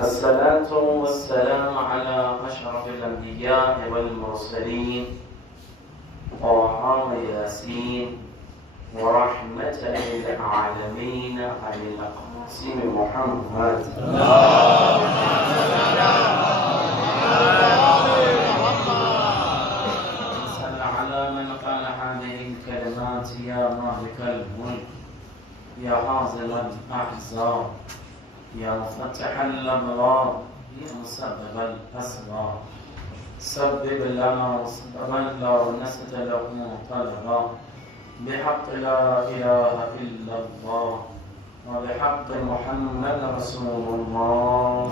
الصلاة والسلام على أشرف الأنبياء والمرسلين طه ياسين ورحمة للعالمين عن القاسم محمد. صل على من قال هذه الكلمات يا مالك الملك يا حازم الأحزاب يا مفتح الأبواب يا مسبب الأسباب سبب لنا وسببا لا نسد له طلبا بحق لا إله إلا الله وبحق محمد رسول الله.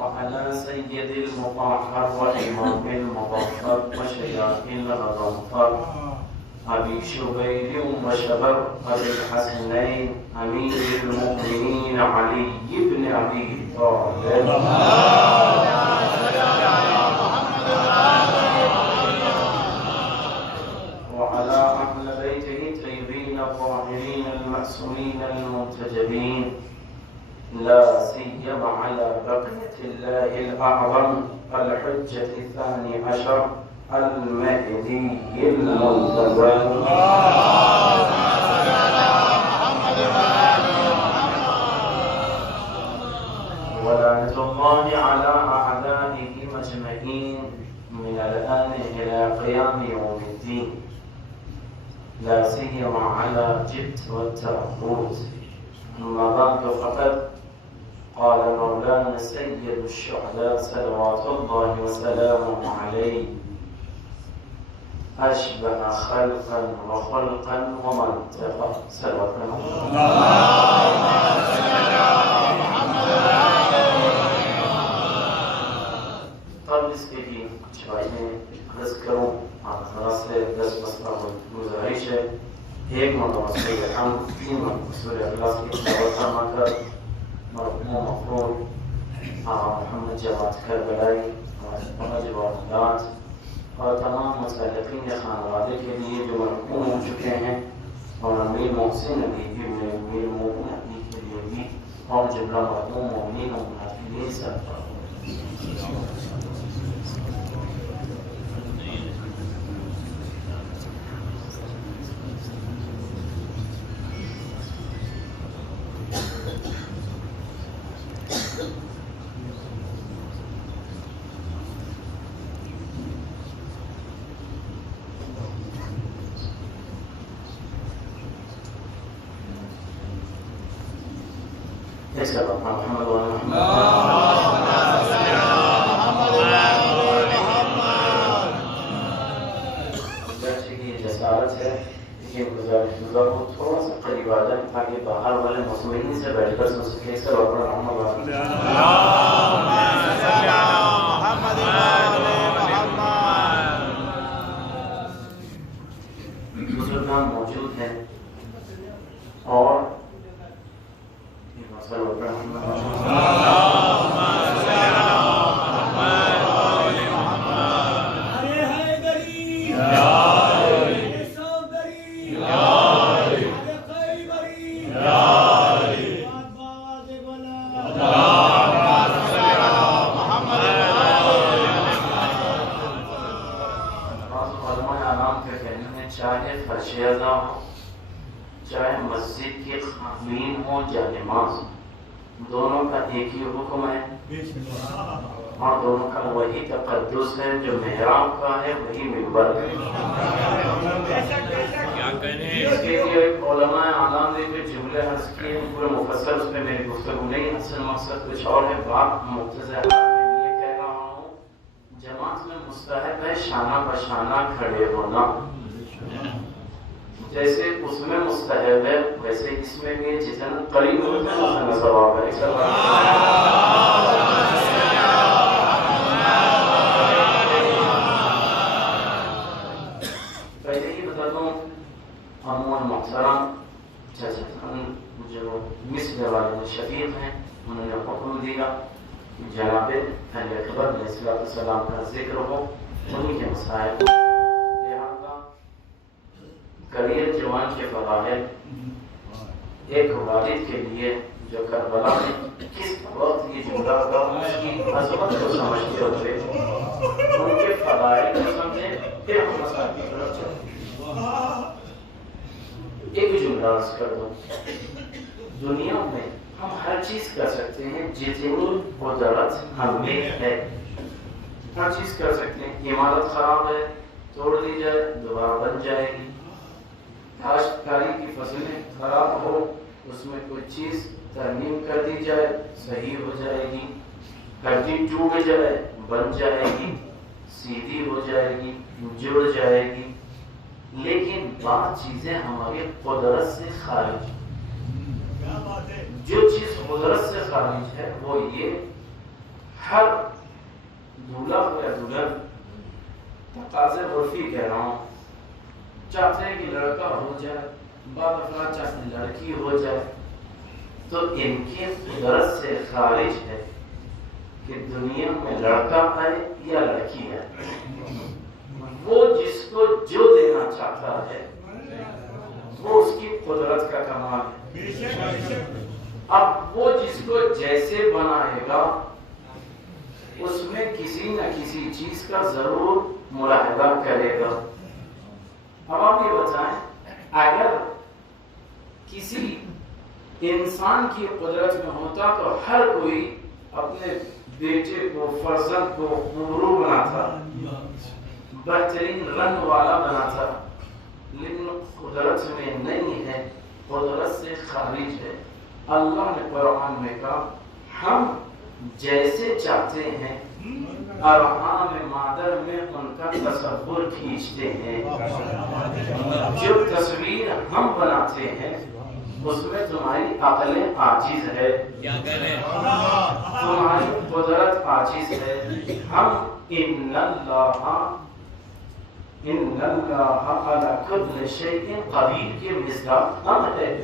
وعلى سيد المطهر وإمام المظفر وشياخ الغضنفر أبي شبيل وشبر أبي الحسنين أمير المؤمنين علي بن أبي طالب. وعلى أهل بيته الطيبين الطاهرين المعصومين المنتجبين لا سيما على بقية الله الأعظم الحجة الثاني عشر المهدي المنتظر. ولعنة الله على أعدائه مجمعين من الآن إلى قيام يوم الدين لا سيما على جبت والتاغوت. أما بعد فقد قال مولانا سيد الشهداء صلوات الله وسلامه عليه أشبه خلقا وخلقا ومنطقا صلوات الله. قبل اس کے لیے کچھ باتیں عرض کروں آپ ذرا سے 10 مسئلہ گزارش ہے. ایک مرتبہ سورہ حمد 3 مرتبہ سورہ اخلاص کی تلاوت فرما کر مرحوم مفروض محمد جواد کربلائی اور جواد اور تمام متعلقین خانوادے کے لیے جو مرحوم ہو چکے ہیں اور امیر محسن علی ابن امیر مومن علی کے لیے بھی اور جملہ مرحوم مومنین و مومنات کے لیے سب تھوڑا سا قریب آ جائیں تاکہ باہر والے مسلمین سے بیٹھ کر سن سکیں. اس کا بزرگان موجود ہیں اور چاہے مسجد کی خواتین ہو یا نماز دونوں کا ایک ہی حکم ہے اور دونوں کا وہی تقدس ہے. جو محراب کا ہے وہی منبر ہے. اس کے لیے علماء اعلان نے جو جملے عرض کیے پورے مفصل اس پہ میری گفتگو نہیں. اصل مقصد کچھ اور ہے. بات مختصر کے لیے کہہ رہا ہوں. جماعت میں مستحب ہے شانہ بشانہ کھڑے ہونا. جیسے اس میں مستحب ہے ویسے اس میں بھی جتنا قریب ہوتا ہے اتنا ثواب ہے. پہلے ہی بتا دوں عموماً محترم جو مصر والے شفیق ہیں انہوں نے حکم دیا جناب علی اکبر علیہ السلام کا ذکر ہو انہیں کے مسائل کبیر جوان کے فضائل ایک والد کے لیے جو کربلا میں کس وقت یہ جملہ کا اس کی عظمت کو سمجھتے ہوئے ان کے فضائل کو سمجھیں، پھر ہم مسائل کی طرف چلیں۔ ایک جملہ عرض کر دوں، دنیا میں ہم ہر چیز کر سکتے ہیں جتنی قدرت ہم میں ہے، ہر چیز کر سکتے ہیں۔ عمارت خراب ہے توڑ دی جائے دوبارہ بن جائے گی، کاشتکاری کی فصلیں خراب ہو اس میں کوئی چیز ترمیم کر دی جائے صحیح ہو جائے گی، ہڈی ٹوٹ جائے بن جائے گی، سیدھی ہو جائے گی، جڑ جائے گی۔ لیکن بعض چیزیں ہماری قدرت سے خارج، جو چیز قدرت سے خارج ہے وہ یہ، ہر دولہا ہو یا دلہن، تقاضے عرفی کہہ رہا ہوں، چاہتے ہیں کہ لڑکا ہو جائے، بعض افراد چاہتے ہیں لڑکی ہو جائے، تو ان کی قدرت سے خارج ہے کہ دنیا میں لڑکا آئے یا لڑکی آئے۔ وہ جس کو جو دینا چاہتا ہے وہ اس کی قدرت کا کمال ہے۔ اب وہ جس کو جیسے بنائے گا اس میں کسی نہ کسی چیز کا ضرور ملاحظہ کرے گا۔ اب آپ یہ بتائیں، اگر کسی انسان کی قدرت میں ہوتا تو ہر کوئی اپنے بیٹے کو، فرزند کو غرور بناتا، بہترین رنگ والا بناتا، لیکن قدرت میں نہیں ہے، قدرت سے خارج ہے۔ اللہ نے قرآن میں کہا ہم جیسے چاہتے ہیں ارحام مادر میں ان کا تصور کھینچتے ہیں، جو تصویر ہم بناتے ہیں اس میں تمہاری عقل عاجز ہے، تمہاری قدرت عاجز ہے۔ ہم ان اللہ علی کل شیء قدیر کے مصداق ہم ہے،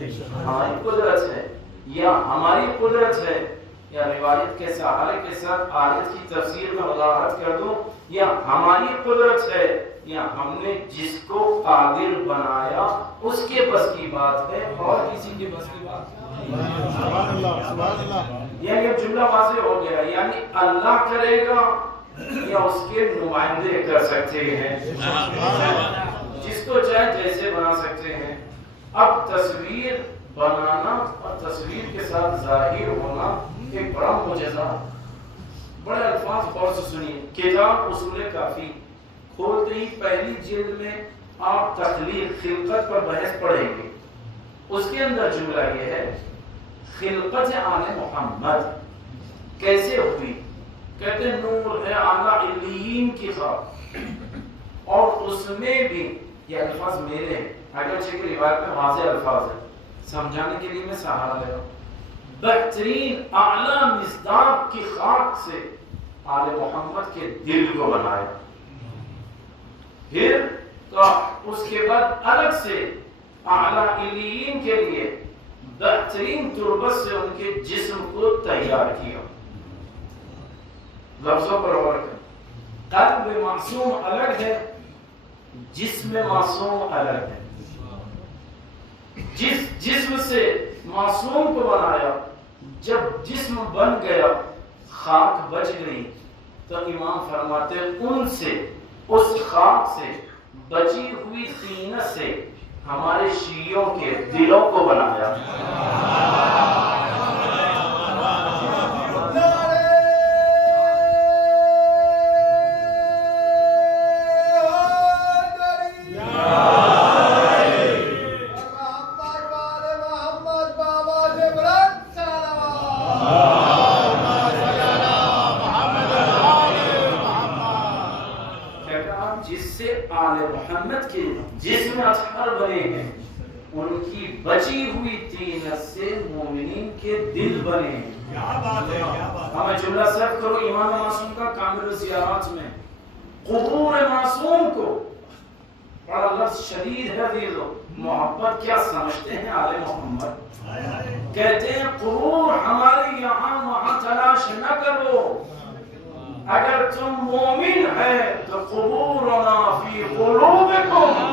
ہماری قدرت ہے، یا ہماری قدرت ہے، یا روایت کے سہارے کے ساتھ آیت کی تفسیر میں وضاحت کر دوں، یا ہماری قدرت ہے یا ہم نے جس کو قادر بنایا اس کے بس کی بات ہے اور کسی کے بس کی بات نہیں۔ سبحان اللہ، سبحان اللہ۔ یعنی اب جملہ واضح ہو گیا، یعنی اللہ کرے گا یا اس کے نمائندے کر سکتے ہیں، جس کو چاہے جیسے بنا سکتے ہیں۔ اب تصویر بنانا اور تصویر کے ساتھ ظاہر ہونا ایک بڑا معجزہ۔ بڑے الفاظ غور سے سنیے، کتاب اصول کافی کھولتے ہی پہلی جلد میں آپ تخلیق، خلقت پر بحث پڑھیں گے۔ اس کے اندر جملہ یہ ہے، خلقت آل محمد کیسے ہوئی؟ کہتے ہیں نور ہے اعلیٰ علیین کی خواب، اور اس میں بھی یہ الفاظ میرے ہیں، اگرچہ کہ روایت میں واضح الفاظ ہیں، سمجھانے کے لیے میں سہارا لے رہا ہوں۔ بہترین اعلیٰ مصداق کی خاک سے آل محمد کے دل کو بنایا، پھر تو اس کے بعد الگ سے اعلیٰ علیین کے لیے بہترین تربت سے ان کے جسم کو تیار کیا۔ لفظوں پر غور کریں، قلب معصوم الگ ہے، جسم معصوم الگ ہے۔ جس جسم سے معصوم کو بنایا، جب جسم بن گیا، خاک بچ گئی، تو امام فرماتے ان سے، اس خاک سے بچی ہوئی طینت سے ہمارے شیعوں کے دلوں کو بنایا۔ جسم اطہر بنے ہیں، ان کی بچی ہوئی طینت سے مومنین کے دل بنے ہیں۔ ہمیں جملہ سب کرو امام معصوم کا کامل زیارات میں، قبور معصوم کو بڑا لفظ شدید ہے عزیزو، محبت کیا سمجھتے ہیں آل محمد؟ کہتے ہیں قبور ہمارے یہاں وہاں تلاش نہ کرو، اگر تم مومن ہے تو قبورنا فی قلوبکم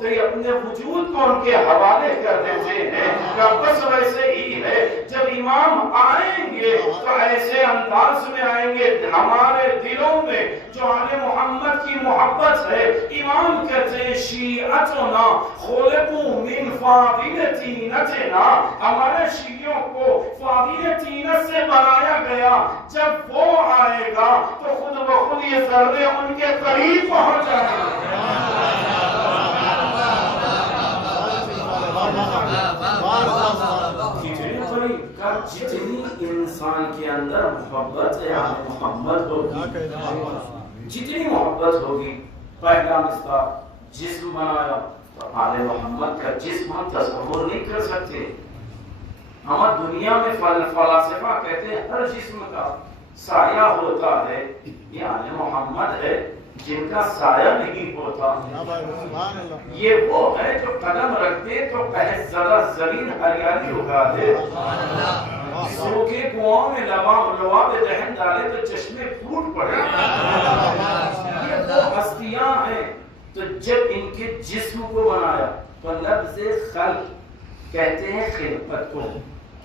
تو یہ اپنے وجود کو ان کے حوالے کر دیتے ہیں کہ بس ویسے ہی ہے. جب امام آئیں گے تو ایسے انداز میں آئیں گے ہمارے دلوں میں جو آل محمد کی محبت ہے. امام کہتے ہیں شیعتنا خلقوا من فاضل طینتنا، ہمارے شیعوں کو فاضل طینت سے بنایا گیا. جب وہ آئے گا تو خود بخود یہ ذرے ان کے قریب پہنچ جائیں گے. جتنی انسان کے اندر محبت ہے آل محمد ہوگی، جتنی محبت ہوگی. پہلا مصداق جسم بنایا تو آل محمد کا جسم ہم تصور نہیں کر سکتے. ہم دنیا میں فلاسفہ کہتے ہیں ہر جسم کا سایہ ہوتا ہے. یہ آل محمد ہے جن کا سایہ نہیں ہوتا. یہ وہ ہے جو قدم رکھتے تو قحط زدہ زمین ہریالی اگا دے، سوکھے کنواں میں لباب دہن ڈالے تو چشمے پھوٹ پڑے. یہ وہ ہستیاں ہیں. تو جب ان کے جسم کو بنایا تو لفظ خلق کہتے ہیں خلقت کو.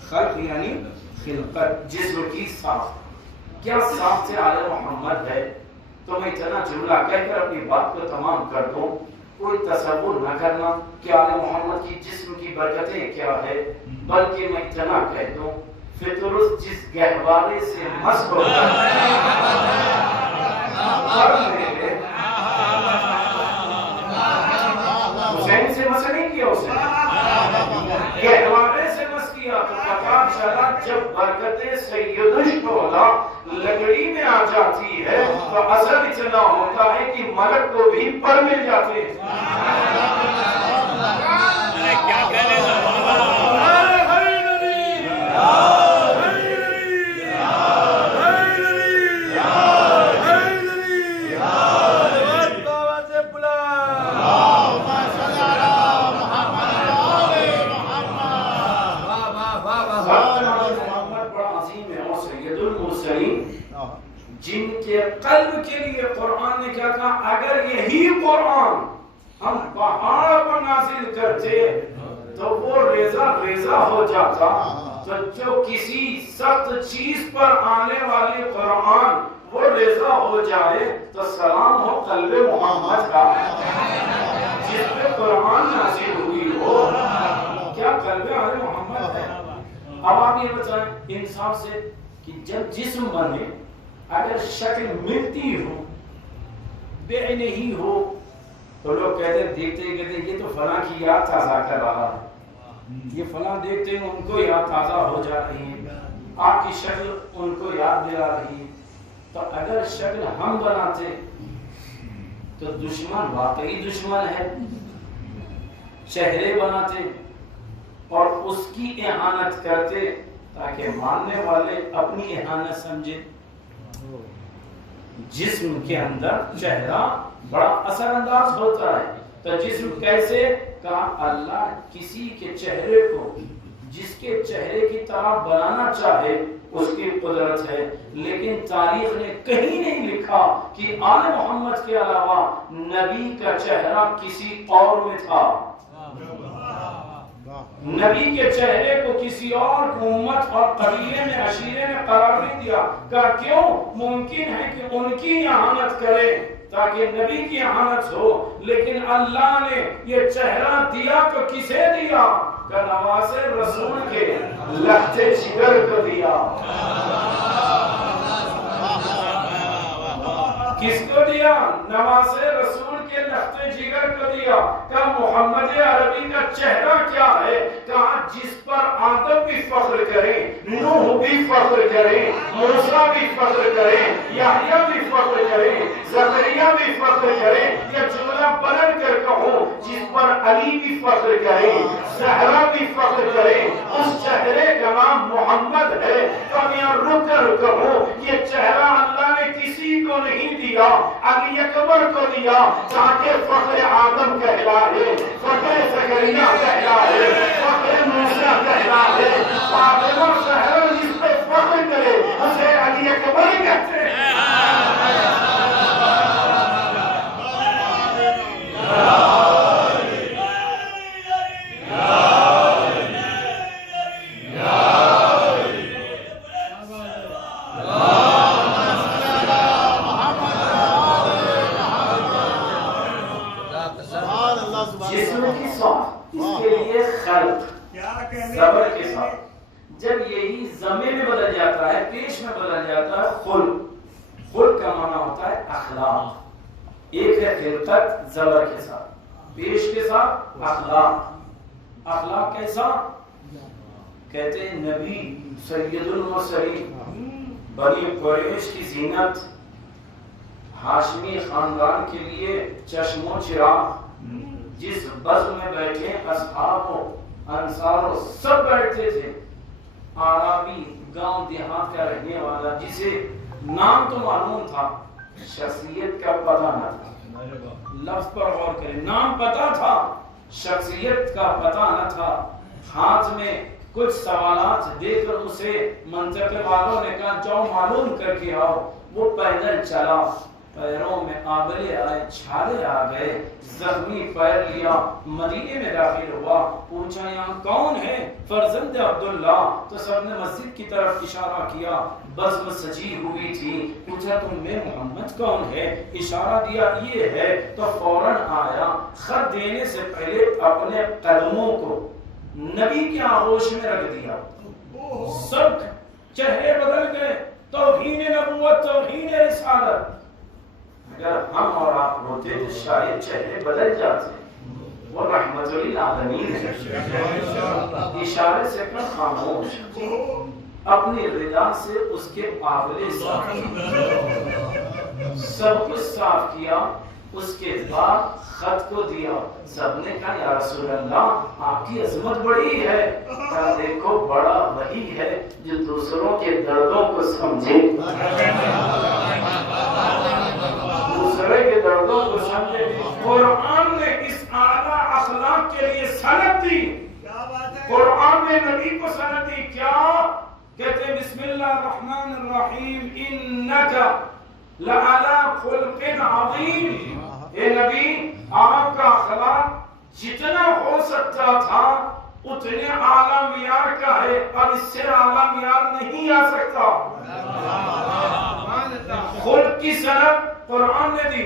خلق یعنی خلقت، جسم کی ساخت. کیا ساخت آل محمد ہے؟ تو میں اتنا جملہ کہہ کر اپنی بات کو تمام کر دوں. کوئی تصور نہ کرنا کہ آل محمد کی جسم کی برکتیں کیا ہے، بلکہ میں اتنا کہہ دوں فطرت جس گہوارے سے مست ہوتا ہے حسین سے مس نہیں کیا، اسے گہوارے سے مس کیا. تو پتا چلا جب برکتیں سید الشہداء لکڑی میں آ جاتی ہے تو اثر اتنا ہوتا ہے کہ ملک کو بھی پر مل جاتے ہیں. کیا کہنے جن کے قلب کے لیے قرآن نے کیا کہا، اگر یہی قرآن ہم پہاڑ پر نازل کرتے تو وہ ریزہ ریزہ ہو جاتا. تو جو کسی سخت چیز پر آنے والی قرآن وہ ریزہ ہو جائے تو سلام ہو قلب محمد کا جس پہ قرآن نازل ہوئی ہو. کیا قلب آل محمد ہے؟ اب آپ یہ بتائیں انصاف سے کہ جب جسم بنے اگر شکل ملتی ہو بے نہیں ہو تو لوگ کہتے ہیں دیکھتے ہی کہتے ہیں یہ تو فلاں کی یاد تازہ کر رہا ہے، یہ فلاں دیکھتے ہیں ان کو یاد تازہ ہو جا رہی ہے، آپ کی شکل ان کو یاد دلا رہی ہے. تو اگر شکل ہم بناتے تو دشمن واقعی دشمن ہے. چہرے بناتے اور اس کی اہانت کرتے تاکہ ماننے والے اپنی اہانت سمجھے. جسم کے اندر چہرہ بڑا اثر انداز ہوتا ہے. تو جسم کیسے؟ کہا اللہ کسی کے چہرے کو جس کے چہرے کی طرح بنانا چاہے اس کی قدرت ہے. لیکن تاریخ نے کہیں نہیں لکھا کہ آل محمد کے علاوہ نبی کا چہرہ کسی اور میں تھا. نبی کے چہرے کو کسی اور امت اور قبیلے میں عشیرے میں قرار نہیں دیا. کہا کیوں؟ ممکن ہے کہ ان کی اہانت کرے تاکہ نبی کی اہانت ہو. لیکن اللہ نے یہ چہرہ دیا تو کسے دیا؟ کہ نواز رسول کے لہجے جگر کو دیا. کس کو دیا؟ نواز رسول کے لخت جگر کو دیا. کہ محمد عربی کا چہرہ کیا ہے؟ کہا جس پر آدم بھی فخر کرے، نوح بھی فخر کرے، موسیٰ بھی فخر کرے، یحییٰ بھی فخر کرے، زکریا بھی فخر کرے. یا جملہ بلند کر کہوں جس پر علی بھی فخر کرے، زہرا بھی فخر کرے، اس چہرے کا نام محمد ہے. تو میں رک کر کہوں یہ چہرہ اللہ نے کسی کو نہیں دیا، علی اکبر کو دیا تاکہ فخر آدم کہلائے، فخر زکریا کہلائے، فخر موسیٰ کہلائے. فاطمہ زہرا جس پہ فخر کرے اسے علی اکبر کہتے ہیں. جسم کی ساخت، اس کے لیے خلق صبر کے ساتھ. جب یہی ضمے میں بدل جاتا ہے، پیش میں بدل جاتا ہے خلق. خلق کا معنی ہوتا ہے اخلاق. ایک ہے خلقت زبر کے ساتھ، پیش کے ساتھ اخلاق. اخلاق کیسا؟ کہتے ہیں نبی سید المرسلین، بنی قریش کی زینت، ہاشمی خاندان کے لیے چشم و چراغ، جس بزم میں بیٹھے اصحاب و انصار و سب بیٹھتے تھے. عربی گاؤں دیہات کا رہنے والا، جسے نام تو معلوم تھا، شخصیت کا پتہ نہ تھا. لفظ پر غور کریں، نام پتہ تھا، شخصیت کا پتہ نہ تھا. ہاتھ میں کچھ سوالات دے کر اسے منطقے والوں نے کہا جاؤ معلوم کر کے آؤ. وہ پیدل چلا، پیروں میں آبلے آئے، چھالے آ گئے، زخمی پیر لیا، مدینے میں داخل ہوا. پوچھا یہاں کون ہے؟ فرزند عبداللہ. تو سب نے مسجد کی طرف اشارہ کیا، بزم سجی ہوئی تھی. پوچھا تم میں محمد کون ہے؟ اشارہ دیا یہ ہے. تو فوراً آیا، خط دینے سے پہلے اپنے قدموں کو نبی کے آغوش میں رکھ دیا. سب چہرے بدل گئے. توہین نبوت، توہین رسالت. اگر ہم اور آپ ہوتے تو شاید چہرے بدل جاتے. وہ رحمت للعالمین ہے. اشارے سے کر خاموش، اپنی رضا سے اس کے قابل صاف سب کچھ صاف کیا. اس کے بعد خط کو دیا. سب نے کہا یا رسول اللہ آپ کی عظمت بڑی ہے. کہا دیکھو بڑا وہی ہے جو دوسروں کے دردوں کو سمجھے، دوسرے کے دردوں کو سمجھے. قرآن نے اس اعلیٰ اخلاق کے لیے سند دی. قرآن نے نبی کو سند دی. کیا کہتے ہیں؟ بسم اللہ الرحمن الرحیم انکا لعلی خلق عظیم. اے نبی آپ کا اخلاق جتنا ہو سکتا تھا اتنے اعلیٰ معیار کا ہے، اور اس سے اعلیٰ معیار نہیں آ سکتا. خلق کی سند قرآن نے دی،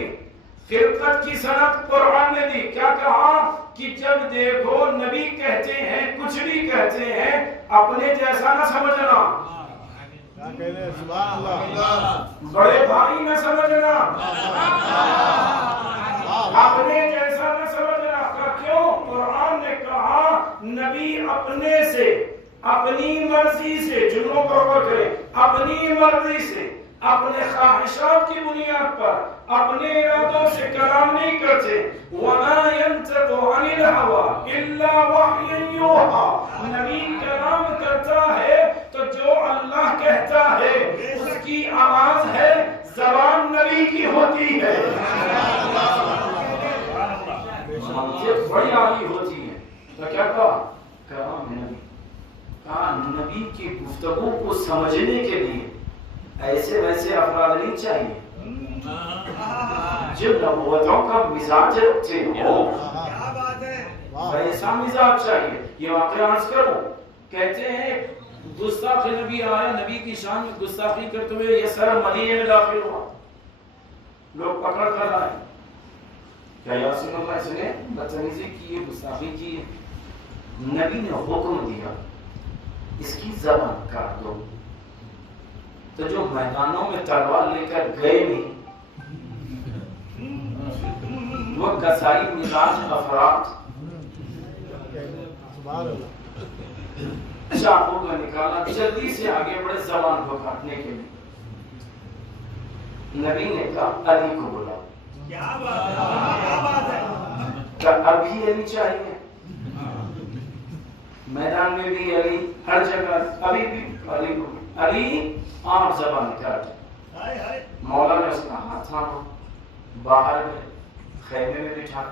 خلقت کی سند قرآن نے دی. کیا کہا کہ جب دیکھو نبی کہتے ہیں، کچھ بھی کہتے ہیں، اپنے جیسا نہ سمجھنا، بڑے بھائی نہ سمجھنا، اپنے جیسا نہ سمجھنا. کیوں؟ قرآن نے کہا نبی اپنے سے، اپنی مرضی سے، جملوں کو غور کریں، اپنی مرضی سے، اپنے خواہشات کی بنیاد پر، اپنے ارادوں سے کلام نہیں کرتے. وَمَا يَنْطِقُ عَنِ الْهَوَىٰ إِلَّا وَحْيًا يُوحَىٰ. نبی کلام کرتا ہے تو جو اللہ کہتا ہے اس کی آواز ہے، زبان نبی کی ہوتی ہے. منطق بڑی عالی ہوتی ہے. تو کیا کہا؟ کلام نبی. کہا نبی کی گفتگو کو سمجھنے کے لیے ایسے ویسے افراد نہیں چاہیے جو نبوتوں کا مزاج رکھتے ہو، ایسا مزاج چاہیے. یہ واقعہ عرض کرو. کہتے ہیں گستاخ نبی آیا، نبی کی شان میں گستاخی کرتے ہوئے یہ سر مدینے میں داخل ہوا. لوگ پکڑ کر آئے، کیا یا رسول اللہ اس نے بدتمیزی کی ہے، گستاخی کی ہے. نبی نے حکم دیا اس کی زبان کاٹ دو. تو جو میدانوں میں تلوار لے کر گئے نہیں، وہ کسائی مزاج افراد چاقو کا نکالا، جلدی سے آگے بڑھے زبان کو کاٹنے کے لیے. نبی نے کہا علی کو بلا. کیا بات ہے؟ کہ ابھی علی چاہیے. میدان میں بھی علی، ہر جگہ ابھی بھی علی کو. علی آپ زبان کاٹے. مولا نے اس کا ہاتھ تھاما، باہر میں خیمے میں بٹھا،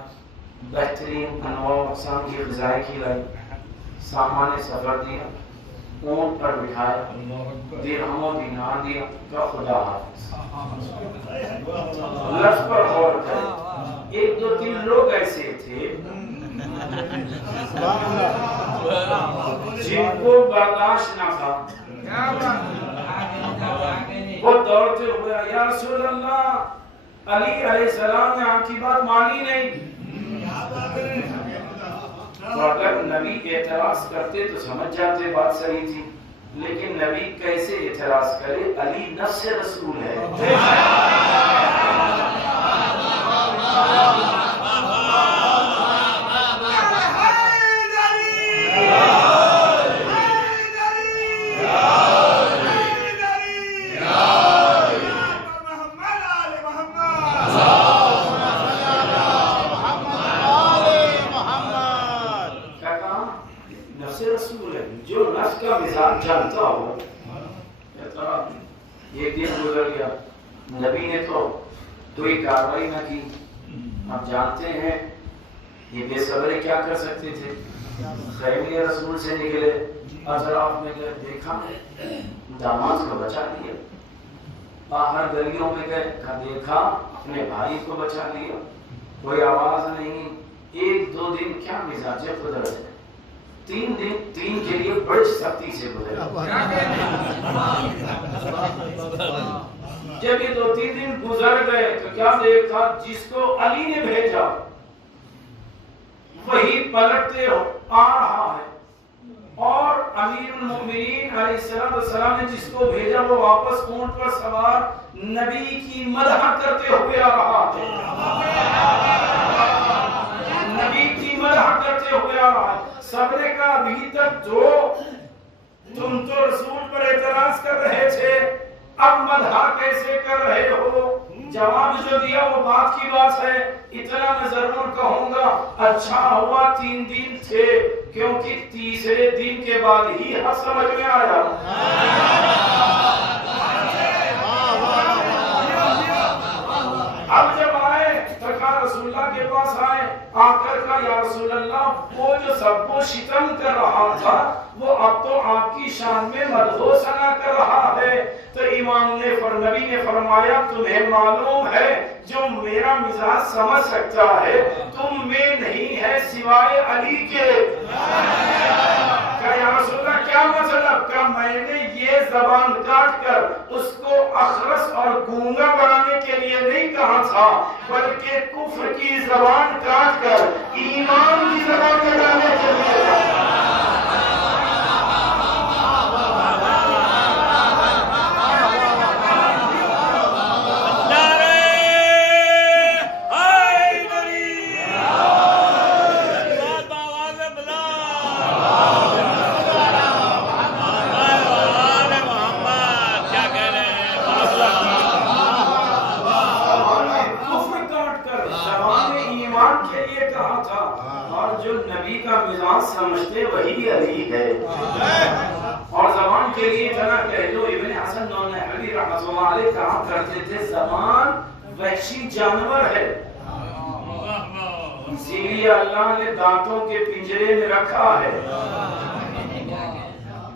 بہترین انواع و اقسام کی غذائیں کھلائی، سامان سفر دیا، اونٹ پر بٹھایا، درہم و دینار دیا. کہ خدا حافظ. لفظ پر غور کریں. ایک دو تین لوگ ایسے تھے جن کو برداشت نہ تھا. وہ دوڑتے ہوئے یا رسول اللہ علی علیہ السلام نے آپ کی بات مانی نہیں. تو اگر نبی اعتراض کرتے تو سمجھ جاتے بات صحیح تھی، لیکن نبی کیسے اعتراض کرے؟ علی نفس رسول ہے۔ جانتا ہو ایک دن گزر گیا، نبی نے تو کوئی کاروائی نہ کی۔ آپ جانتے ہیں یہ بے صبرے کیا کر سکتے تھے؟ خیمے رسول سے نکلے، اطراف میں گئے، دیکھا داماد کو بچا لیا، باہر گلیوں میں گئے، دیکھا اپنے بھائی کو بچا لیا، کوئی آواز نہیں۔ ایک دو دن کیا مزاج قدرت ہے، 3 دن 3 کے لیے بڑی سختی سے گزرے۔ جب یہ 2-3 دن گزر گئے تو کیا دیکھا؟ جس کو علی نے بھیجا وہی پلٹتے آ رہا ہے، اور امیر المؤمنین علیہ السلام نے جس کو بھیجا وہ واپس اونٹ پر سوار نبی کی مدح کرتے ہوئے آ رہا ہے، نبی کی مدح کرتے ہوئے آ رہا ہے۔ سب نے کہا ابھی تک تم تو رسول پر اعتراض کر رہے تھے، اب مدح کیسے کر رہے ہو؟ جواب جو دیا وہ بات کی بات ہے، اتنا میں ضرور کہوں گا اچھا ہوا 3 دن تھے، کیونکہ تیسرے دن کے بعد ہی حق سمجھ میں آیا۔ اب جب آئے رسول اللہ کے پاس آئے، آ کر کہا یا رسول اللہ وہ جو سب کو شتم کر رہا تھا وہ اب تو آپ کی شان میں مدحو ثنا کر رہا ہے۔ تو امام نے نبی نے فرمایا تمہیں معلوم ہے جو میرا مزاج سمجھ سکتا ہے تم میں نہیں ہے سوائے علی کے۔ کہا یا رسول اللہ کیا مطلب؟ کہا میں نے یہ زبان کاٹ کر اس کو اخرس اور گونگا بنانے کے لیے نہیں کہا تھا، بلکہ کفر کی زبان کاٹ کر ایمان کی زبان بنانے کے لیے کہا۔ سمجھتے وہی علی ہے، اور زبان کے لیے اتنا کہہ دو، ابن حسن نونہوی رحمۃ اللہ علیہ کہا کرتے تھے زبان وحشی جانور ہے، اسی لیے اللہ نے دانتوں کے پنجرے میں رکھا ہے،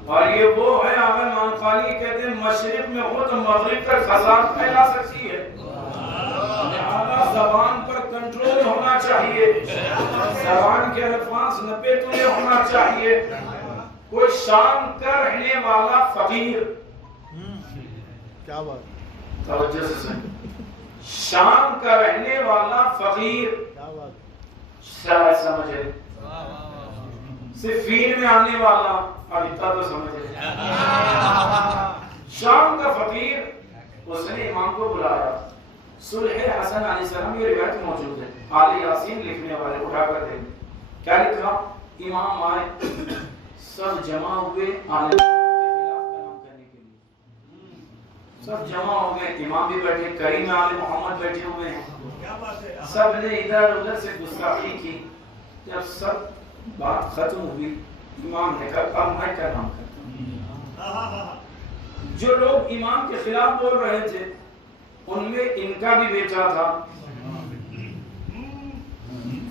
اور یہ وہ ہے عامر مانفانی کہتے ہیں مشرق میں ہو تو مغرب تک فساد پھیلا سکتی ہے، لہذا زبان پر کنٹرول ہونا چاہیے، زبان کے الفاظ نپے تلے ہونا چاہیے۔ کوئی شام کا رہنے والا فقیر، کیا بات، توجہ سے سن، شام کا رہنے والا فقیر، شاید سمجھے، صفین میں آنے والا، اب اتنا تو سمجھے، شام کا فقیر، اس نے امام کو بلایا، صلح حسن علیہ السلام یہ روایت موجود ہے، آل یاسین لکھنے والے اٹھا کر دیں، کیا لکھا؟ امام آئے، سب جمع ہوئے آل کے خلاف کلام کرنے کے لیے، سب جمع ہو گئے، امام بھی بیٹھے، کریم آل محمد بیٹھے ہوئے ہیں، سب نے ادھر ادھر سے گستاخی کی، جب سب بات ختم ہوئی امام نے کہا اب میں کلام کرتا ہوں۔ جو لوگ امام کے خلاف بول رہے تھے ان میں ان کا بھی بیٹا تھا،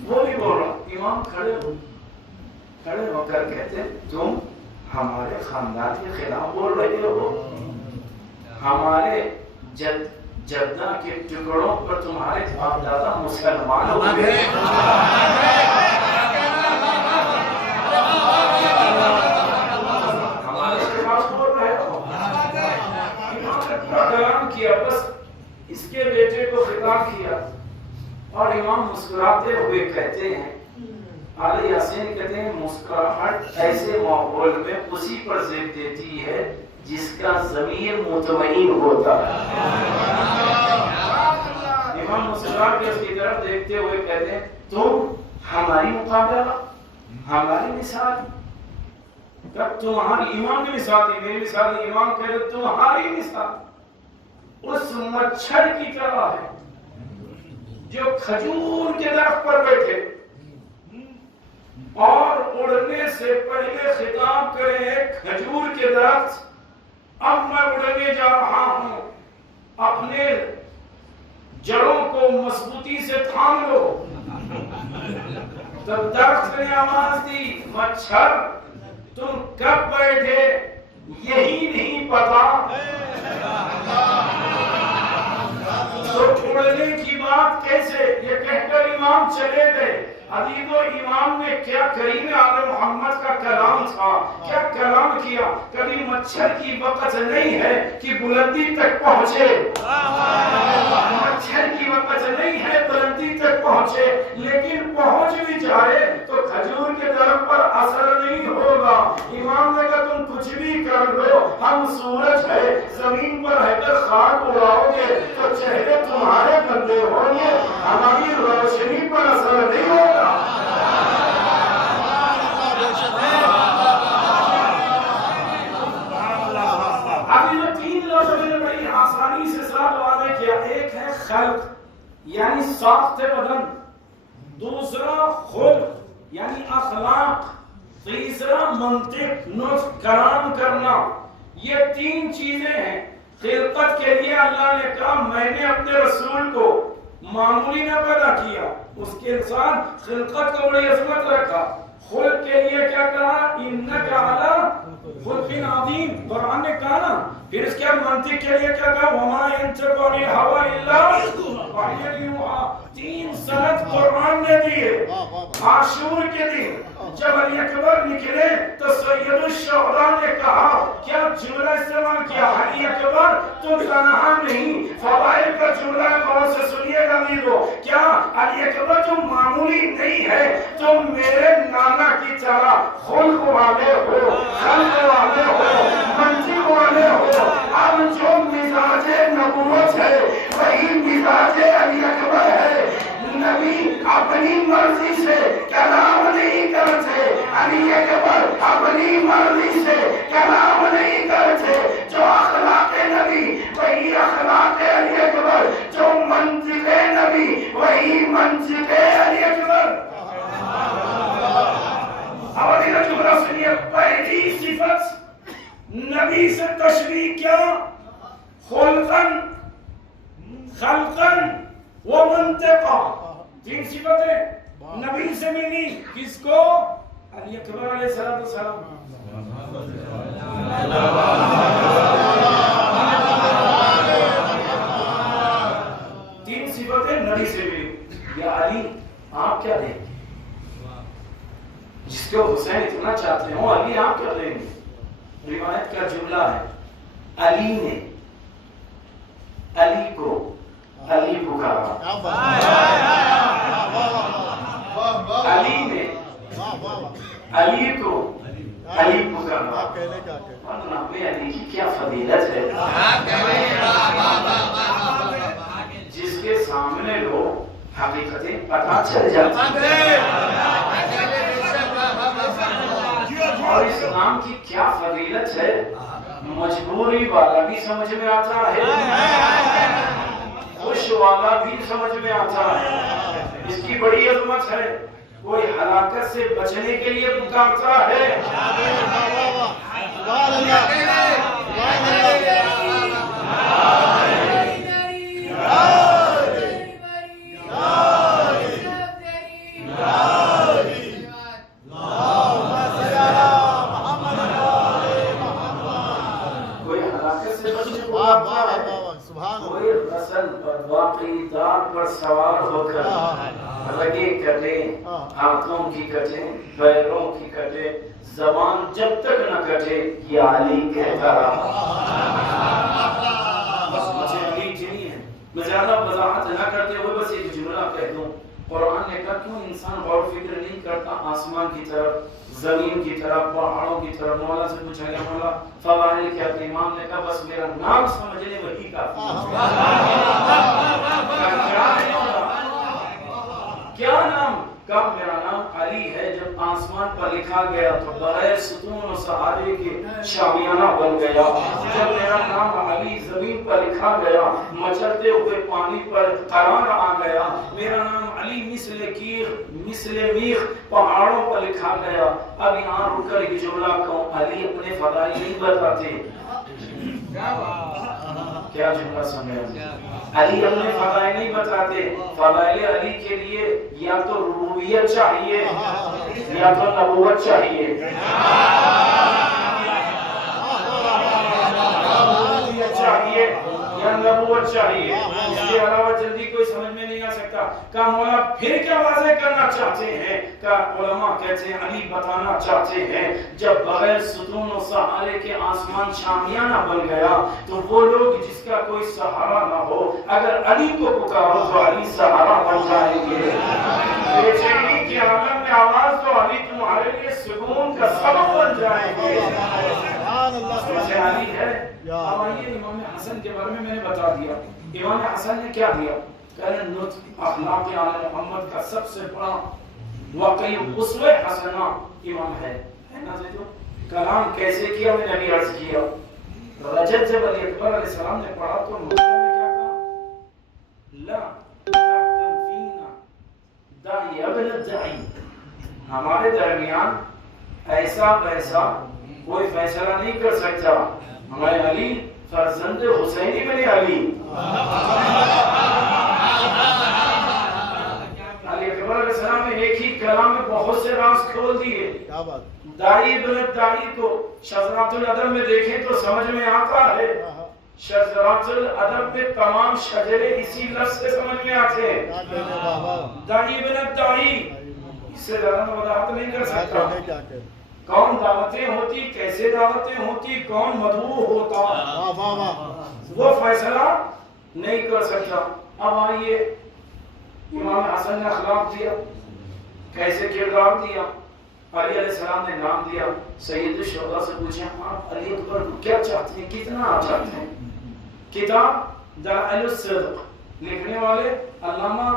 وہ بھی بول رہا، امام کھڑے ہو کر کہتے تم ہمارے خاندان کے خلاف بول رہے ہو، ہمارے جدہ کے ٹکڑوں پر تمہارے باپ دادا مسلمان ہو گئے، ہمارے خلاف بول رہے ہو، امام نے پورا کلام کیا، بس اس کے بیٹے کو خطاب کیا، اور امام مسکراتے ہوئے کہتے اعلی یاسین کہتے ہیں مسکراہٹ ایسے ماحول میں اسی پر زیب دیتی ہے جس کا ضمیر مطمئن ہوتا ہے. امام مسکرا کے اس کی طرف دیکھتے ہوئے کہتے ہیں تم ہماری مقابلہ، ہماری مثال، جب تمہاری ایمان کی مثال تھی، میری مثال ایمان کہتے تمہاری مثال اس مچھر کی طرح ہے جو کھجور کے درخت پر بیٹھے اور اڑنے سے پہلے خطاب کرے کھجور کے درخت اب میں اڑنے جا رہا ہوں، اپنے جڑوں کو مضبوطی سے تھام لو. تب درخت نے آواز دی مچھر تم کب بیٹھے یہی نہیں پتا. تو اڑنے کی بات کیسے، یہ کہہ کر امام چلے گئے. ابھی تو امام نے کیا کریم آل محمد کا کلام تھا، کیا کلام کیا. کبھی مچھر کی وقت نہیں ہے کہ بلندی تک پہنچے، مچھر کی وقت نہیں ہے بلندی تک پہنچے، لیکن پہنچ بھی جائے تو کھجور کے درخت پر اثر نہیں ہوگا. امام نے کہا تم کچھ بھی کر لو، ہم سورج ہے، زمین پر رہ کر خاک اڑاؤ گے تو چہرے تمہارے گندے ہوں گے، ہماری روشنی پر اثر نہیں ہوگا. ابھی جو تین لفظ نے بڑی آسانی سے ساتھ واضح کیا، ایک ہے خلق یعنی ساخت بدن، دوسرا خلق یعنی اخلاق، تیسرا منطق نطق کلام کرنا. یہ تین چیزیں ہیں. خلقت کے لیے اللہ نے کہا میں نے اپنے رسول کو معمولی نہ پیدا کیا، اس کے انسان خلقت کو بڑی عظمت رکھا. خلق کے لیے کیا کہا انک علی خلق عظیم، قرآن نے کہا نا. پھر اس کے منطق کے لیے کیا کہا وما ينطق عن الهوى الا وحی یوحی. 3 سند قرآن نے دیے. عاشور کے دن جب علی اکبر نکلے تو سید الشہداء نے کہا کیا جملہ استعمال کیا علی اکبر تم تنہا نہیں، فضائل کا جملہ غور سے سنیے گا میرو. کیا علی اکبر تم معمولی نہیں ہے، تم میرے نانا کی طرح خلق والے ہو، خلق والے ہو، منطق والے ہو. اب جو مزاج نبوت ہے وہی مزاج علی اکبر ہے. نبی اپنی مرضی سے کلام نہیں کرتے، علی اکبر اپنی مرضی سے کلام نہیں کرتے. جو اخلاق نبی وہی اخلاق علی اکبر، جو منطق نبی وہی منطق علی اکبر. اب اگلا جملہ سنیے. پہلی صفت نبی سے تشبیہ کیا خلقاً خلقاً و منطقا. 3 صفتیں نبی سے ملی. کس کو؟ علی اکبر علیہ السلام. 3 صفتیں نبی سے ملی. یا علی آپ کیا دیں گے؟ جس کو حسین اتنا چاہتے ہوں علی آپ کیا دیں گے؟ روایت کا جملہ ہے علی نے علی کو علی پکارا، علی نے علی کو علی پکارا. نام علی کی کیا فضیلت ہے جس کے سامنے لوگ حقیقتیں پتہ چل جاتی ہیں. اور اس نام کی کیا فضیلت ہے مجبوری والا بھی سمجھ میں آتا ہے، خوش والا بھی سمجھ میں آتا ہے. اس کی بڑی عظمت ہے. کوئی ہلاکت سے بچنے کے لیے پکارتا ہے. کوئی رسل پر واقعی دار پر سوار ہو کر رگیں کٹے، ہاتھوں کی کٹے، پیروں کی کٹے، زبان جب تک نہ کٹے یا علی کہتا رہا. بس مجھے علی چاہیے. میں زیادہ وضاحت نہ کرتے ہوئے بس ایک جملہ کہہ دوں. قرآن نے کہا کیوں انسان غور و فکر نہیں کرتا آسمان کی طرف، زمین کی طرف، پہاڑوں کی طرف؟ مولا سے پوچھا گیا مولا فضائل کیا تھے؟ امام نے کہا بس میرا نام سمجھنے وہی کافی کیا نام؟ کہا میرا نام علی ہے۔ جب آسمان پر لکھا گیا تو بغیر ستون و سہارے کے شامیانہ بن گیا۔ جب میرا نام علی زمین پر لکھا گیا، مچلتے ہوئے پانی پر قرار آ گیا۔ میرا نام علی مثل میخ پہاڑوں پر لکھا گیا۔ اب یہاں رک کر ایک جملہ کہوں، علی اپنے فضائل نہیں بتاتے۔ کیا جملہ سمجھا؟ علی اپنے فضائل نہیں بتاتے۔ فضائل علی کے لیے یا تو ربوبیت چاہیے یا تو نبوت چاہیے۔ ربوبیت چاہیے یا نبوت چاہیے، اس کے علاوہ جلدی کوئی سمجھ میں نہیں آ سکتا۔ کہا مولا پھر کیا واضح کرنا چاہتے ہیں؟ کہا علماء کہتے ہیں علی بتانا چاہتے ہیں جب بغیر ستون و سہارے کے آسمان شامیانہ بن گیا تو وہ لوگ جس کا کوئی سہارا نہ ہو اگر علی کو پکارو تو علی سہارا بن جائیں گے۔ بے چینی کے عالم میں آواز تو علی تمہارے لیے سکون کا سبب بن جائیں گے۔ سمجھے علی ہے؟ اب آئیے امام حسن کے بارے میں نے بتا دیا۔ امام حسن نے کیا دیا؟ کہنے نطق اخلاق آل محمد کا سب سے بڑا واقعی اسوہ حسنہ امام ہے نا؟ کلام کیسے کیا میں نے ابھی عرض کیا۔ رجب جب علی اکبر علیہ السلام نے پڑھا تو مقتل نے کیا کہا؟ لا تحکم فینا داعی ابن الداعی، ہمارے درمیان ایسا ویسا کوئی فیصلہ نہیں کر سکتا، ہمارے علی فرزند حسینی بن علی۔ علی اکبر علیہ السلام نے ایک ہی کلام میں بہت سے راز کھول دیے۔ داعی ابن الداعی کو شذرات الادب میں دیکھیں تو سمجھ میں آتا ہے، شذرات الادب میں تمام شجرے اسی لفظ سے سمجھ میں آتے ہیں۔ داعی ابن الداعی، اس سے زیادہ میں وضاحت نہیں کر سکتا۔ کون دعوتیں ہوتی، کیسے دعوتیں ہوتی، کون مدعو ہوتا، وہ فیصلہ نہیں کر سکتا۔ اب آئیے امام حسن نے اخلاق دیا، کیسے کردار دیا؟ علی علیہ السلام نے نام دیا۔ سید الشہداء سے پوچھیں آپ علی اکبر کو کیا چاہتے ہیں، کتنا آپ چاہتے ہیں؟ کتاب دلائل الصدق لکھنے والے علامہ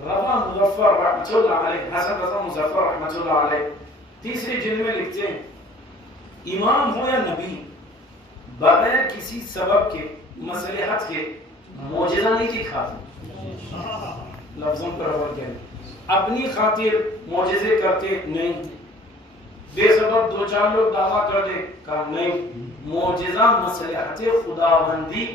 رضا مظفر رحمۃ اللہ علیہ، حسن رضا مظفر رحمۃ اللہ علیہ، تیسری جلد میں لکھتے ہیں امام ہو یا نبی بغیر کسی سبب کے مصلحت کے معجزہ نہیں دکھاتے، لفظوں پر غور کریں، اپنی خاطر معجزے کرتے نہیں، بے سبب دو چار لوگ دعویٰ کر دے، کہا نہیں، معجزہ مصلحت خداوندی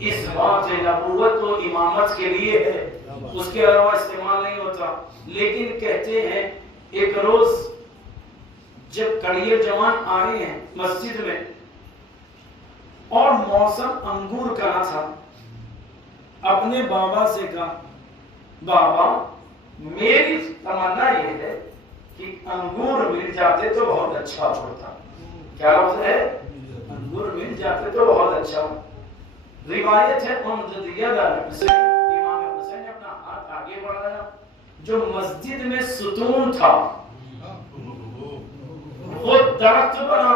اس بات نبوت و امامت کے لیے ہے، اس کے علاوہ استعمال نہیں ہوتا۔ لیکن کہتے ہیں ایک روز جب کڑیے جوان آئے ہیں مسجد میں اور موسم انگور کا نہ تھا، اپنے بابا سے کہا بابا میری تمنا یہ ہے کہ انگور مل جاتے تو بہت اچھا ہوتا۔ کیا لفظ ہے؟ انگور مل جاتے تو بہت اچھا ہوتا۔ روایت ہے امام حسین نے اپنا ہاتھ آگے بڑھایا، جو مسجد میں ستون تھا وہ درخت بنا،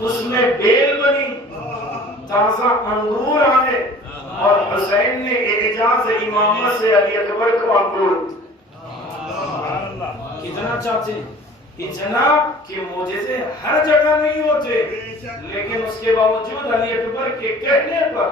اس میں بیل بنی، تازہ انگور آئے، اور حسین نے اعجاز امامت سے علی اکبر کو انگور۔ کتنا چاہتے ہیں؟ اتنا کہ معجزے ہر جگہ نہیں ہوتے، لیکن اس کے باوجود علی اکبر کے کہنے پر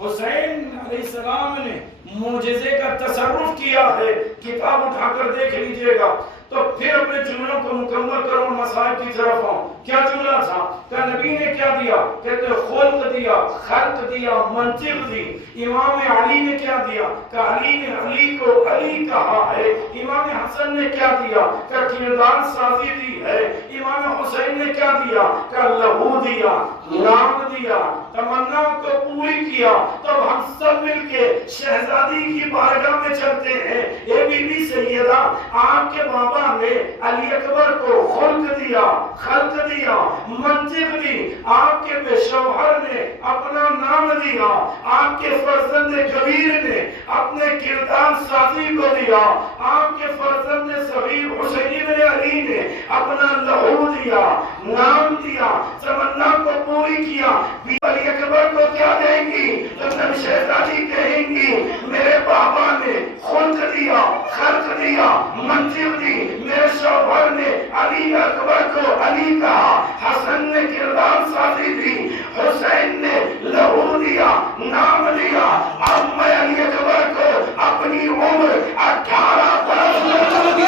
حسین علیہ السلام نے معجزے کا تصرف کیا ہے۔ کتاب اٹھا کر دیکھ لیجئے گا تو پھر اپنے جملوں کو مکمل کرو، مسائل کی طرف آؤں۔ کیا جملہ تھا؟ کہ نبی نے کیا دیا؟ کہتے خلق دیا، خلق دیا، منطق دی۔ امام علی نے کیا دیا؟ کہ علی نے علی کو علی کہا ہے۔ امام حسن نے کیا دیا؟ کہ کردار سازی دی ہے۔ امام حسین نے کیا دیا؟ کہ لہو دیا، نام دیا، تمنا کو پوری کیا۔ تو ہم سب مل کے شہزادی کی بارگاہ میں چلتے ہیں، اے بی بی سیدہ آپ کے بابا نے علی اکبر کو خلق دیا منطق دی، آپ کے بے شوہر نے اپنا نام دیا، آپ کے فرزند کبیر نے اپنے کردار سازی کو دیا، آپ کے فرزند صغیر حسین بن علی نے اپنا لہو دیا، نام دیا، تمنا کو پوری کیا۔ علی اکبر کو کیا دیں گی؟ جب شہزادی کہیں گی میرے بابا نے خلق دیا، خلق دیا، منطق دی، میرے شوہر نے علی اکبر کو علی کہا، حسن نے کردار سازی دی، حسین نے لہو دیا، نام دیا، اب میں علی اکبر کو اپنی عمر 18 برس میں دوں گی۔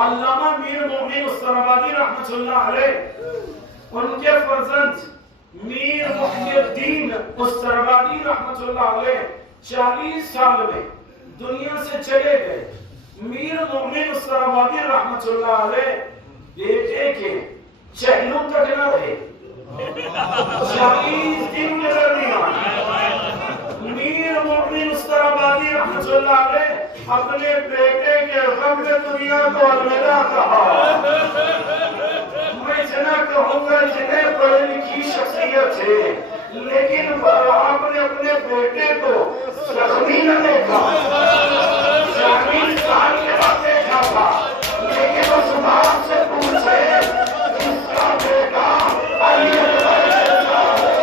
علامہ میر مومن استرابادی رحمت اللہ علیہ، ان کے فرزند میر محی الدین استرابادی رحمت اللہ علیہ 40 سال میں دنیا سے چلے گئے۔ میر مومن استرابادی رحمت اللہ علیہ بیٹے کے چہلوں تک نہ رہے، 40 دن کے درمیان میر مومن استرابادی رحمت اللہ علیہ اپنے بیٹے کے غم دنیا کو الوداع کہا۔ میں اتنا کہوں گا جنہیں پڑھی لکھی شخصیت ہے، لیکن آپ نے اپنے بیٹے کو زخمی نہ دیکھا، 40 سال کے بعد دیکھا تھا، لیکن اس باپ سے پوچھے جس کا بیٹا علی اکبر جیسا ہو۔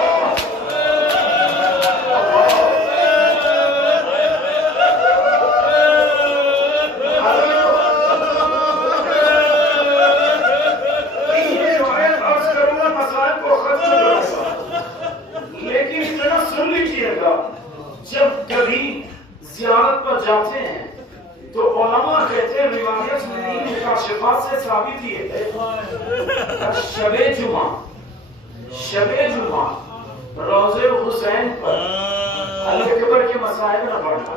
لیکن اتنا سن لیجیے گا، جب کبھی زیارت پر جاتے ہیں تو علماء کہتے ہیں، روایت میں نہیں، مکاشفات سے ثابت یہ ہے، شب جمعہ روضہ حسین پر علی اکبر کے مصائب نہ پڑھنا۔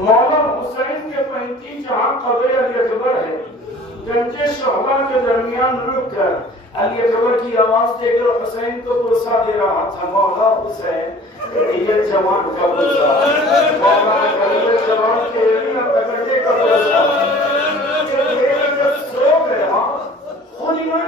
مولا حسین کے 35 جہاں قبر علی اکبر ہے، گنج شعبہ کے درمیان رک کر علی اکبر کی آواز دے کر حسین کو پرسا دے رہا تھا، مولا حسین یہ جوان کا پرسا، مولا حسین جوان کے لیے پکڑنے کا پرسا۔ جب سو گیا خود ایمان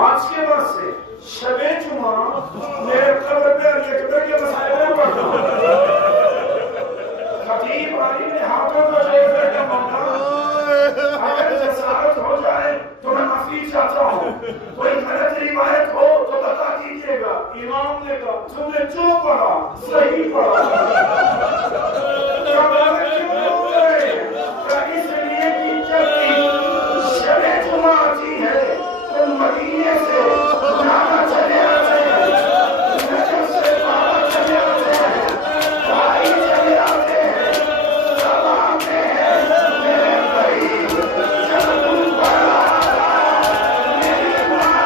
آج کے بعد سے شب جمعہ میرے قبر پہ علی اکبر کے مسائل میں پڑھنا. خطیب علی نے ہاتھوں کو جائے کر کے مانگا اگر جسارت ہو جائے تو میں معافی چاہتا ہوں, کوئی غلط روایت ہو تو بتا دیجیے گا. امام نے کہا تم نے جو پڑھا صحیح پڑھا. کیوں گئے اس لیے کہ جب شب جمعہ آتی ہے تو مدینے سے نانا چلے آتے ہیں, نجف سے بابا چلے آتے ہیں, بھائی چلے آتے ہیں, سب آتے ہیں میرے بھائی. جب تم پڑھا میرے ماں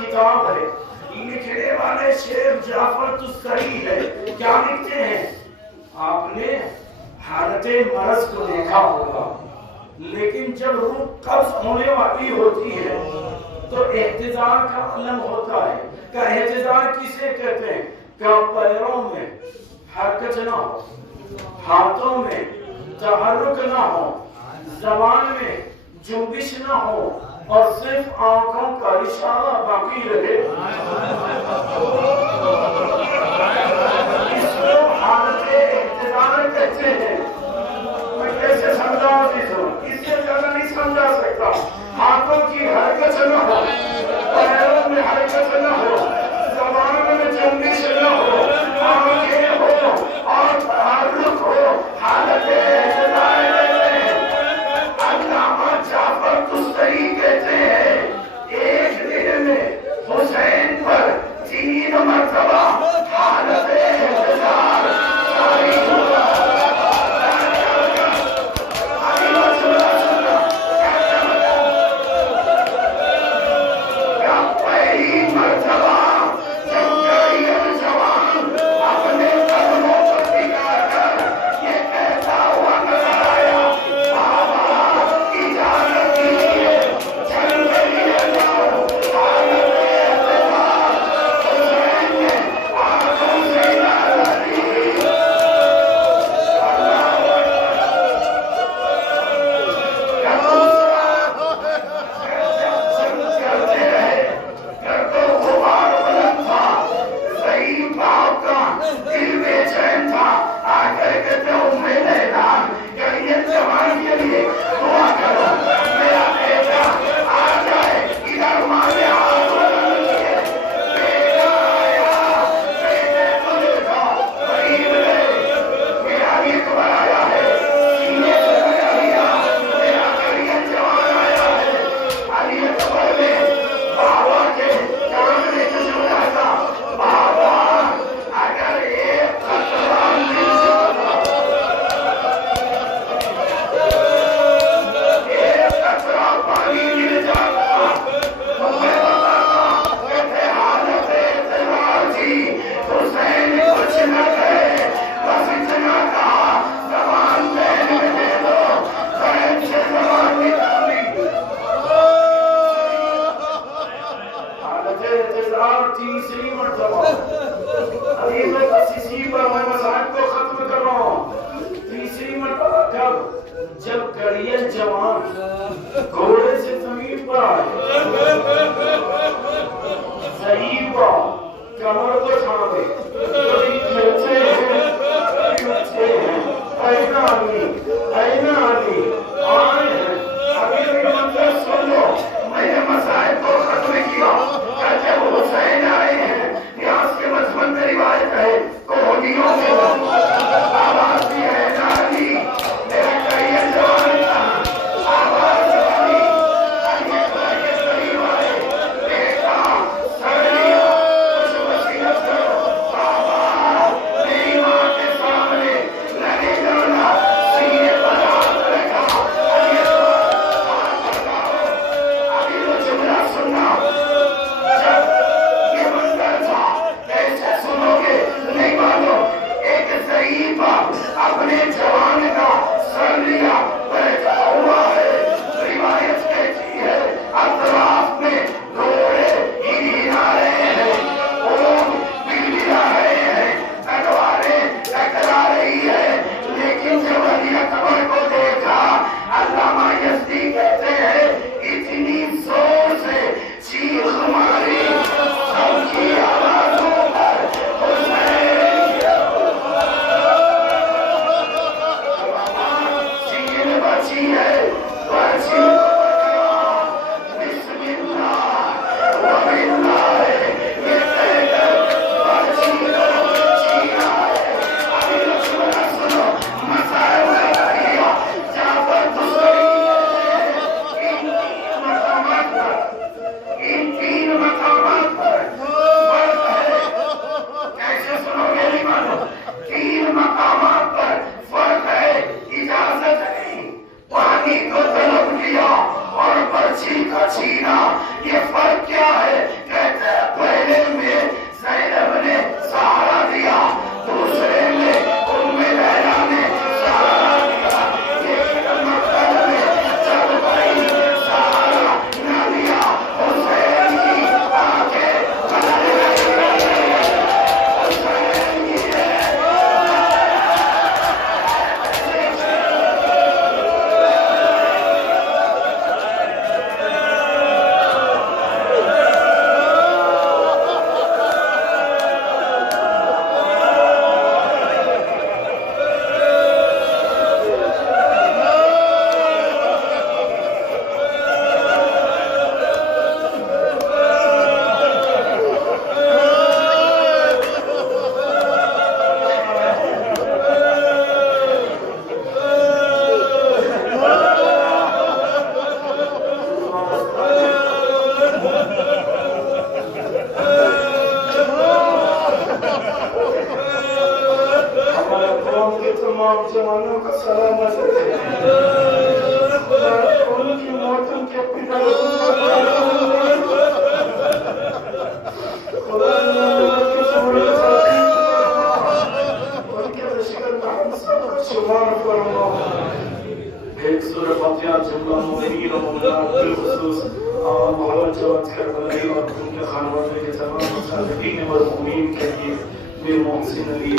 کتاب ہے, لکھنے والے شیخ جعفر تستری ہے. کیا لکھتے ہیں؟ آپ نے حالت مرض کو دیکھا ہوگا, لیکن جب روح قبض ہونے والی ہوتی ہے تو احتضار کا عالم ہوتا ہے. کہ احتضار کسے کہتے ہیں؟ کہ پیروں میں حرکت نہ ہو, ہاتھوں میں تحرک نہ ہو, زبان میں جنبش نہ ہو, اور صرف آنکھوں کا اشارہ باقی رہے. اس کو حالت احتضار کہتے ہیں. میں کیسے سمجھاؤں چیزوں, اس سے زیادہ نہیں سمجھا سکتا. ہاتھوں کی حرکت نہ ہو, پیروں میں حرکت نہ ہو, زبان میں جنبش نہ ہو, آنکھیں ہو اور تحرک ہو, حالت احتضار کہتے ہیں. علامہ جعفر تستری کہتے ہیں ایک دن میں حسین پر 3 مرتبہ حالت احتضار جاری ہوا. پہلی مرتبہ جب گریل جوان اپنے قدموں پر ٹکا کر یہ کہتا ہوا نظر آیا, بابا اجازت دیجیے جنگ کے لیے جاؤ. حالت احتضار حسین نے آنکھوں سے اجازت دی. کرتے رہے گھر کو غبار بلند تھا, ضعیف باپ کا دل بے چین تھا. آ کر کہتے ام لیلا گریل جوان کے لیے دعا کرو, میرا بیٹا آ جائے. ادھر مارے ہاتھ بلند کیے, بیٹا آیا, بیٹے کو دیکھا, قریب لے, میرا علی اکبر آیا ہے, سینے سے لگا لیا, میرا گریل جوان آیا ہے. علی اکبر نے بابا کے کام میں تجربہ تھا, بابا اگر ایک قطرہ مل جاتا, ایک قطرہ پانی مل جاتا تو میں بتاتا. کہتے حالت احتضار تھی, حسین کچھ نہ کہے, بس اتنا کہا زبان بہن میں دے دو. بہن سے زبان نکالی. حالت احتضار تیسری مرتبہ. ابھی میں بس اسی پر میں مسائل کو ختم کر رہا ہوں. تیسری مرتبہ کب؟ جب گریل جوان گھوڑے سے زمین پر آئے, ضعیف کمر کو تھامے, کبھی کھلتے ہیں کبھی اٹھتے ہیں. اینا علی آئے ہیں, پرچی ہے پرچی بسم اللہ وباللہ یہ کہہ کر پرچی کو چھینا ہے ابھی لکشمن سنو مسائل کا کیا جہاں پر دوسری ان تین مقامات پر فرق ہے کیسے سنو میری مانو تین مقامات پر فرق ہے اجازت نہیں پانی کو طلب کیا اور پرچی کا چھینا یہ فرق کیا ہے کہتے ہیں پہلے میں زینب نے سہارا دیا دوسرے میں ام لیلا نے سہارا دیا لیکن مقتل میں جب بھائی سہارا نہ دیا حسین کی آنکھیں بھرنے لگی حسین کی تمام جوانوں کا سلامت ہے ان کی موت ان کے پتا خدا کی ضرورت ان کے رشکر محمد سب کو شمار فرما ایک سورہ فاتحہ جملہ مومنین و مومنات بالخصوص محمد جواد کربلائی اور ان کے خانوادے کے تمام مصالحین و مومنین کے لیے بے محسن علی